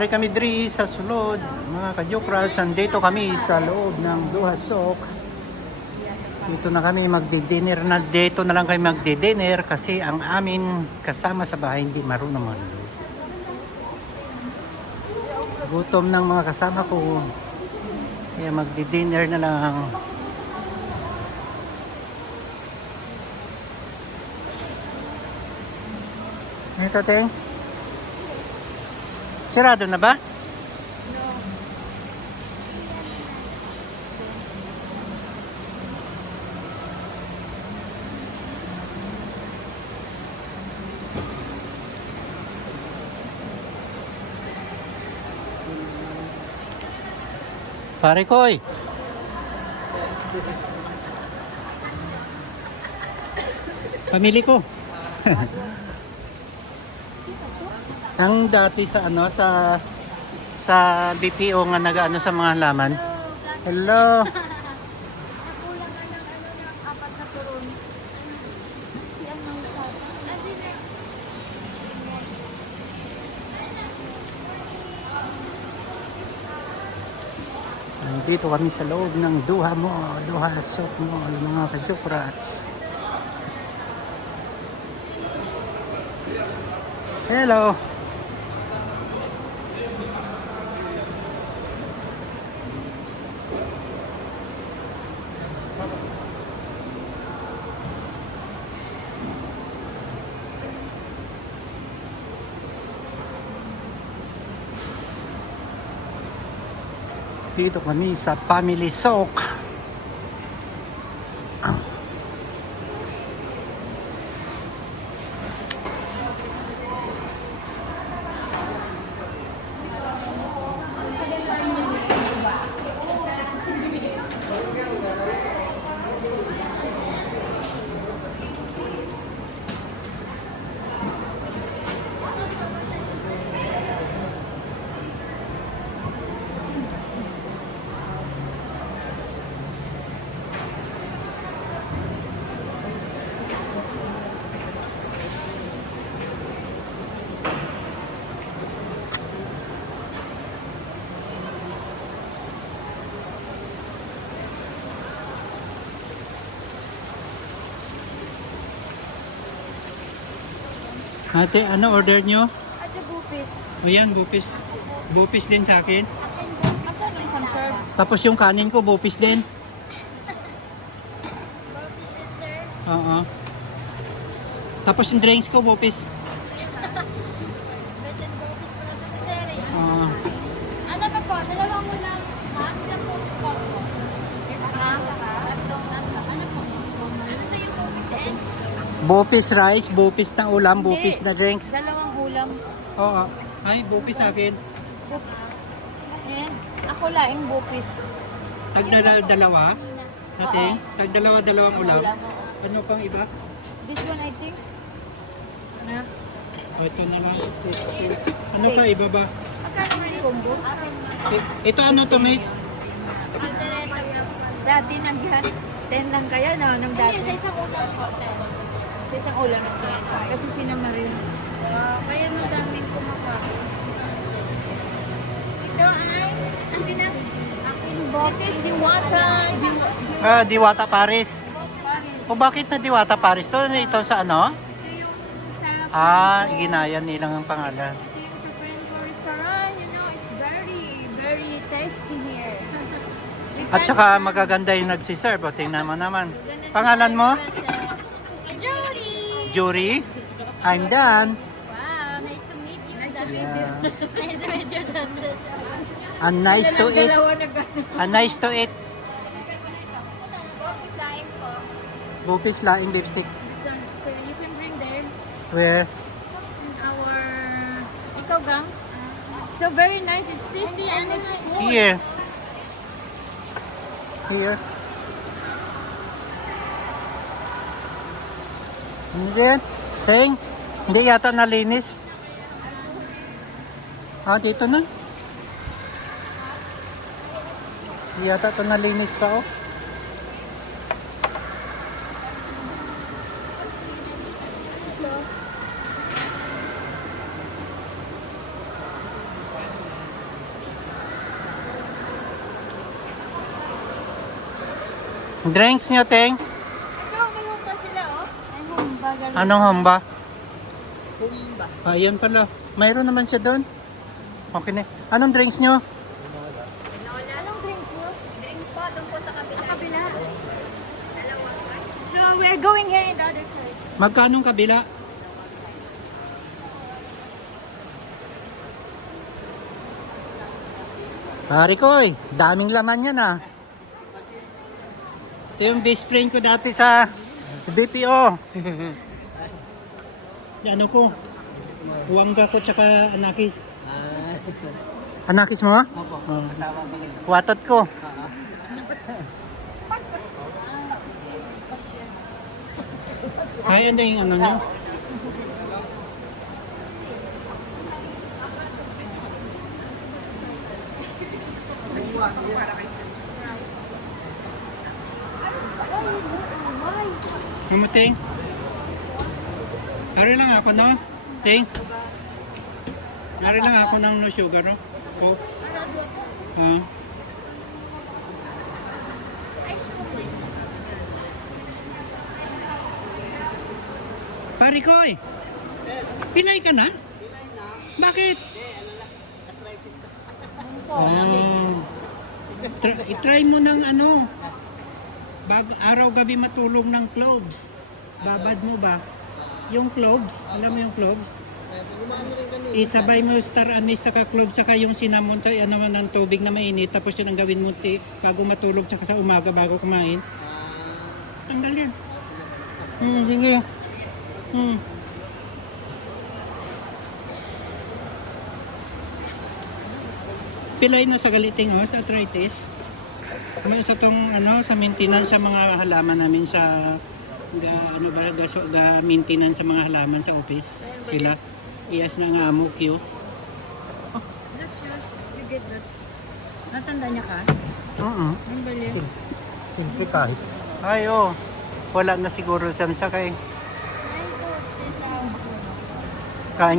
Kami diri sa sulod, mga ka-Jokrals, nandito kami sa loob ng Duha Sok. Dito na kami magdi-dinner na, dito na lang kami magdi-dinner kasi ang amin kasama sa bahay hindi marunong magluto. Gutom ng mga kasama ko, kaya magdi-dinner na lang. Ito, Teng. Sarado na ba? Pare Koy. Pamili ko. Ang dati sa BPO nga nag-ano sa mga halaman. Hello. Nakulang nga ng apat na turon. Yan ang Nandito kami sa loob ng Duha Mall, Duha Sok Mall, mga ka-Jokrats. Hello. Dito kami sa Family Sok. Ate, ano order nyo? Ate bupis. Ayan, bupis. Bupis din sa akin. Magkano isang serve? Tapos yung kanin ko, bupis din. Bupis is sir. Oo. Tapos yung drinks ko, bupis. Besen bupis pala to si sir eh. Oo. Ano pa po? Dalawang ulam. Ha? Ilan po po? Ano po? Ano sa yung bupis eh? Bupis rice, bupis na ulam, bupis na drinks. Dalawang ulam. Oo. Ay, bupis sa akin. Eh, ako laing bupis. Tagdalawa. Ate, tagdalawa-dalawang ulam. Ano pang iba? This one I think. Na? O, ito na lang. Ano pa iba ba? Magkano man yung combo? Ito ano to, Miss? Dati nag-10 lang kaya na nung dati. Hindi, sa isang ulam po, Sa isang ulam na siya. Kasi sinama rin. kaya madaming kumakain. Ito ay, ang pinag... This is Diwata. Ah, Diwata Paris. O bakit na Diwata Paris to? Ito sa ano? Ito yung sa... Ah, ginaya nilang ang pangalan. Ito yung sa Frenco restaurant. You know, it's very, very tasty here. At saka magaganda yung nagsiserve. O, tingnan mo naman. Pangalan mo? Judy! Jury? I'm Dan. Wow, nice to meet you. Yeah. Nice to meet you, Dan. And nice to eat. Dalawa na gano'n. And nice to eat. Focus lain po. Bupis laing lipstick. You can bring there Where? in our... Ikaw, Gang? So very nice. It's tasty and it's full. Here. Here. Hindi yan. Teng, hindi yata nalinis. Ah, dito na. Hindi yata ito nalinis pa, oh. Drinks nyo, Ting? Ikaw, may humba sila, oh. Ay, humba. Galing. Anong hamba? Humba. Ayan pala. Mayroon naman siya doon. Okay na. Anong drinks nyo? Anong drinks mo? Drinks po, doon po sa kabila. Sa kabila. So, we're going here in the other side. Magkanong kabila? Pare ko, daming laman yan ah. Ito yung best friend ko dati sa BPO. Ano ko? Huwangga ko tsaka Anakis. Anakis mo? Opo. Watot ko. Ay, ano yung ano nyo? Ting? Ari lang ako, no? Ting? Ari lang ako ng no sugar, no? Oh. Ah. Pare ko, pilay ka na? Bakit? I-try mo ng ano, araw-gabi matulog ng cloves. Babad mo ba? Yung cloves, alam mo yung cloves? Isabay mo star anise saka cloves saka yung cinnamon tayo ano man ng tubig na mainit tapos yun ang gawin mo bago matulog saka sa umaga bago kumain. Tanggal yan. Sige. Pilay na sa galiting sa arthritis. Sa tong ano sa maintenance sa mga halaman namin sa maintenance sa mga halaman sa office. Sila iyas na nga amo Q. That's yours. You get that. Natanda niya ka? Ang bali. Simple kahit. Ay wala na siguro sa kay. Ay, to, sila. Kain